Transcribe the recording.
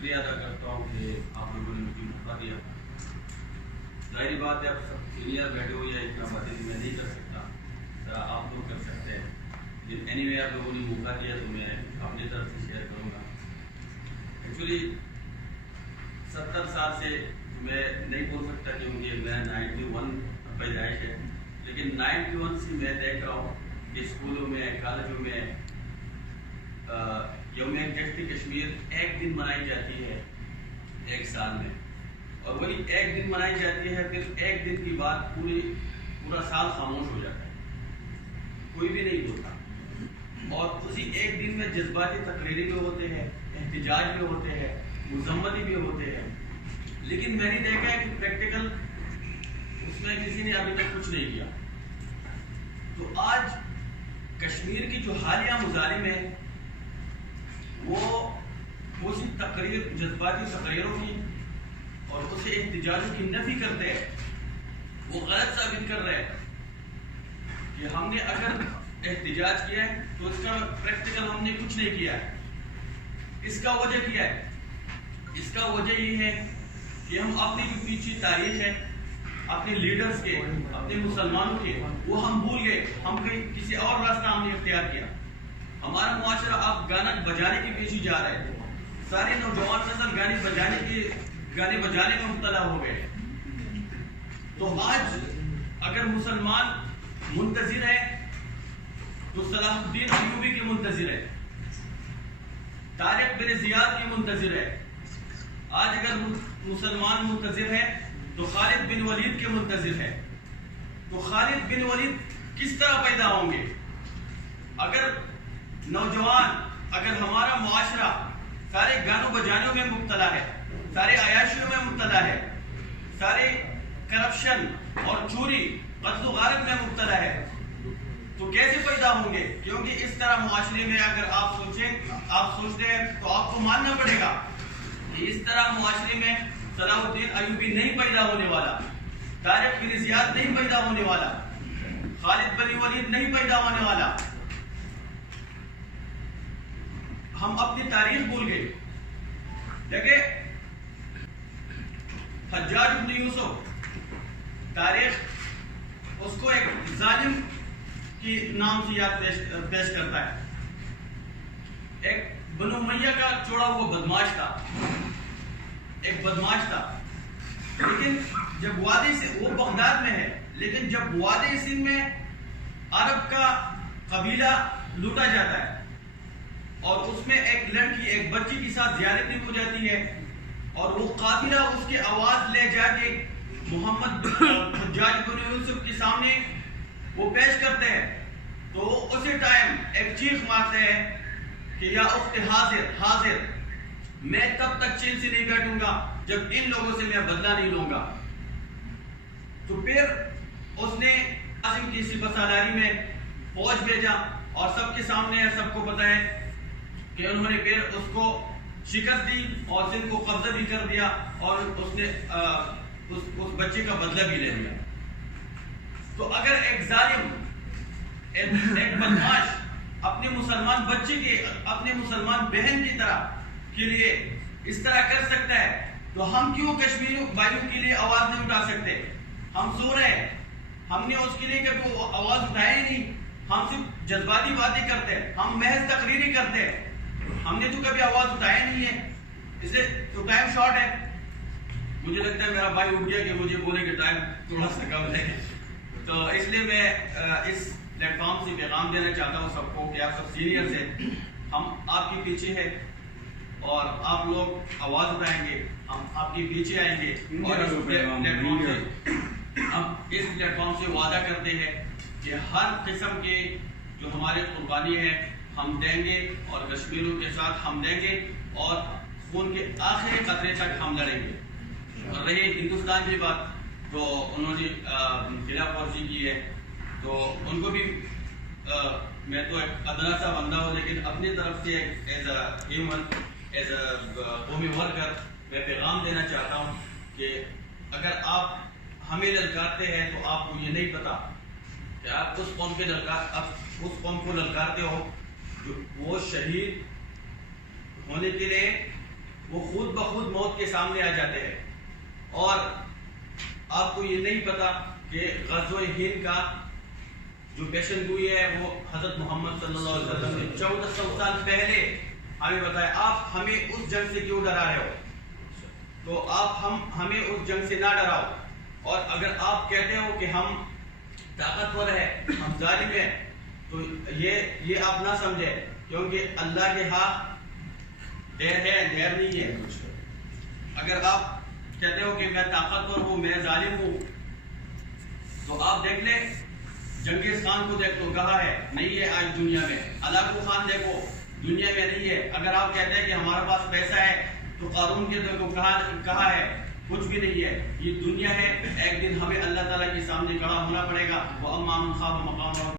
شکریہ ادا کرتا ہوں کہ آپ لوگوں نے مجھے موقع دیا. ظاہری بات ہے اب سب سینئر بیٹھے ہوئے ہیں, اتنا باتیں میں نہیں کر سکتا, ذرا آپ لوگ کر سکتے ہیں. لیکن اینی وے آپ لوگوں نے موقع دیا تو میں اپنی طرف سے شیئر کروں گا. ایکچولی 70 سال سے میں نہیں بول سکتا کیونکہ میں 91 پیدائش ہے, لیکن 91 سے میں دیکھ رہا ہوں کہ اسکولوں میں, کالجوں میں یوم گشت کشمیر ایک دن منائی جاتی ہے ایک سال میں, اور وہی ایک دن منائی جاتی ہے, پھر ایک دن کی بات پورا سال خاموش ہو جاتا ہے, کوئی بھی نہیں بولتا. اور اسی ایک دن میں جذباتی تقریری بھی ہوتے ہیں, احتجاج بھی ہوتے ہیں, مذمتی بھی ہوتے ہیں, لیکن میں نے دیکھا ہے کہ پریکٹیکل اس میں کسی نے ابھی تک کچھ نہیں کیا. تو آج کشمیر کی جو حالیہ مظالم ہے وہ اسی تقریر, جذباتی تقریروں کی اور اسے احتجاجوں کی نفی کرتے ہیں. وہ غلط ثابت کر رہے ہیں کہ ہم نے اگر احتجاج کیا ہے تو اس کا پریکٹیکل ہم نے کچھ نہیں کیا ہے. اس کا وجہ کیا ہے؟ اس کا وجہ یہ ہے کہ ہم اپنی جو پیچھے تاریخ ہے, اپنے لیڈرز کے, اپنے مسلمانوں کے, وہ ہم بھول گئے. ہم کسی اور راستہ ہم نے اختیار کیا. ہمارا معاشرہ اب گانا بجانے کے پیچھے جا رہا ہے. سارے نوجوان نسل گانے بجانے میں مبتلا ہو گئے. تو آج اگر مسلمان منتظر ہے تو صلاح الدین ایوبی کے منتظر ہے, طارق بن زیاد کی منتظر ہے. آج اگر مسلمان منتظر ہے تو خالد بن ولید کے منتظر ہے. تو خالد بن ولید کس طرح پیدا ہوں گے؟ اگر نوجوان, اگر ہمارا معاشرہ سارے گانوں بجانوں میں مبتلا ہے, سارے عیاشیوں میں مبتلا ہے, سارے کرپشن اور چوری, قتل و غارت میں مبتلا ہے, تو کیسے پیدا ہوں گے؟ کیونکہ اس طرح معاشرے میں اگر آپ سوچتے ہیں تو آپ کو ماننا پڑے گا کہ اس طرح معاشرے میں صلاح الدین ایوبی نہیں پیدا ہونے والا, طارق بن زیاد نہیں پیدا ہونے والا, خالد بن ولید نہیں پیدا ہونے والا. ہم اپنی تاریخ بھول گئے. دیکھیں حجاج بن یوسف, تاریخ اس کو ایک ظالم کی نام سے یاد پیش کرتا ہے. ایک بنو امیہ کا چھوڑا ہوا بدماش تھا, ایک بدماش تھا, لیکن جب وادی سے, وہ بغداد میں ہے, لیکن جب وادی سندھ میں عرب کا قبیلہ لوٹا جاتا ہے اور اس میں ایک لڑکی, ایک بچی کے ساتھ زیادتی ہو جاتی ہے, اور وہ قافلہ اس کی آواز لے جا کے محمد حجاج بن یوسف کے سامنے وہ پیش کرتے ہیں, تو اسی ٹائم ایک چیخ مارتے ہیں کہ یا اخت حاضر حاضر, میں تب تک چین سے نہیں بیٹھوں گا جب ان لوگوں سے میں بدلہ نہیں لوں گا. تو پھر اس نے قاسم کی سپہ سالاری میں فوج بھیجا, اور سب کے سامنے سب کو پتہ ہے کہ انہوں نے پھر اس کو شکست دی اور سندھ کو قبضہ بھی کر دیا, اور اس نے اس بچے کا بدلہ بھی لے لیا. تو اگر ایک ظالم, ایک بدماش اپنے مسلمان بچے کے, اپنے مسلمان بہن کی طرح کے لیے اس طرح کر سکتا ہے, تو ہم کیوں کشمیری بھائیوں کے لیے آواز نہیں اٹھا سکتے؟ ہم سو رہے ہیں, ہم نے اس کے لیے کبھی آواز اٹھائی نہیں. ہم صرف جذباتی باتیں کرتے ہیں, ہم محض تقریری کرتے ہیں, ہم نے تو کبھی آواز اٹھائی نہیں ہے. اسے تو ٹائم شارٹ ہے. مجھے لگتا ہے میرا بھائی اٹھ گیا کہ مجھے بولنے کے ٹائم تھوڑا سا کم ہے, تو اس لیے میں اس پلیٹ فارم سے پیغام دینا چاہتا ہوں سب کو کہ آپ سب سینئرز ہیں, ہم آپ کے پیچھے ہیں, اور آپ لوگ آواز اٹھائیں گے, ہم آپ کے پیچھے آئیں گے, اور اس پلیٹ فارم سے وعدہ کرتے ہیں کہ ہر قسم کے جو ہمارے قربانی ہے ہم دیں گے, اور کشمیروں کے ساتھ ہم دیں گے, اور خون کے آخری قطرے تک ہم لڑیں گے. اور رہی ہندوستان کی بات, تو انہوں نے خلاف ورزی کی ہے, تو ان کو بھی میں تو ایک ادنا سا بندہ ہوں, لیکن اپنی طرف سے as a human, as a قومی ورکر میں پیغام دینا چاہتا ہوں کہ اگر آپ ہمیں للکارتے ہیں تو آپ کو یہ نہیں پتا کہ آپ اس قوم کو للکارتے ہو جو وہ شہید ہونے کے لیے وہ خود بخود موت کے سامنے آ جاتے ہیں. اور آپ کو یہ نہیں پتا کہ غزوہ ہند کا جو پیشن گوئی ہے وہ حضرت محمد صلی اللہ علیہ وسلم نے 1400 سال پہلے ہمیں بتایا. آپ ہمیں اس جنگ سے کیوں ڈرا رہے ہو؟ تو آپ ہمیں اس جنگ سے نہ ڈراؤ. اور اگر آپ کہتے ہو کہ ہم طاقتور ہیں، ہم ظالم ہیں، تو یہ آپ نہ سمجھے، کیونکہ اللہ کے ہاں دیر ہے، دیر نہیں ہے. اگر آپ کہتے ہو کہ میں طاقتور ہوں، میں ظالم ہوں، تو آپ دیکھ لیں جنگیز خان کو دیکھ لو، کہاں ہے؟ نہیں ہے آج دنیا میں. علاقو خان دیکھو، دنیا میں نہیں ہے. اگر آپ کہتے ہیں کہ ہمارے پاس پیسہ ہے تو قارون کے دیکھو کہاں ہے؟ کچھ بھی نہیں ہے. یہ دنیا ہے، ایک دن ہمیں اللہ تعالیٰ کے سامنے کھڑا ہونا پڑے گا. وَأَمَّا مَنْ خَافَ مَقَامَ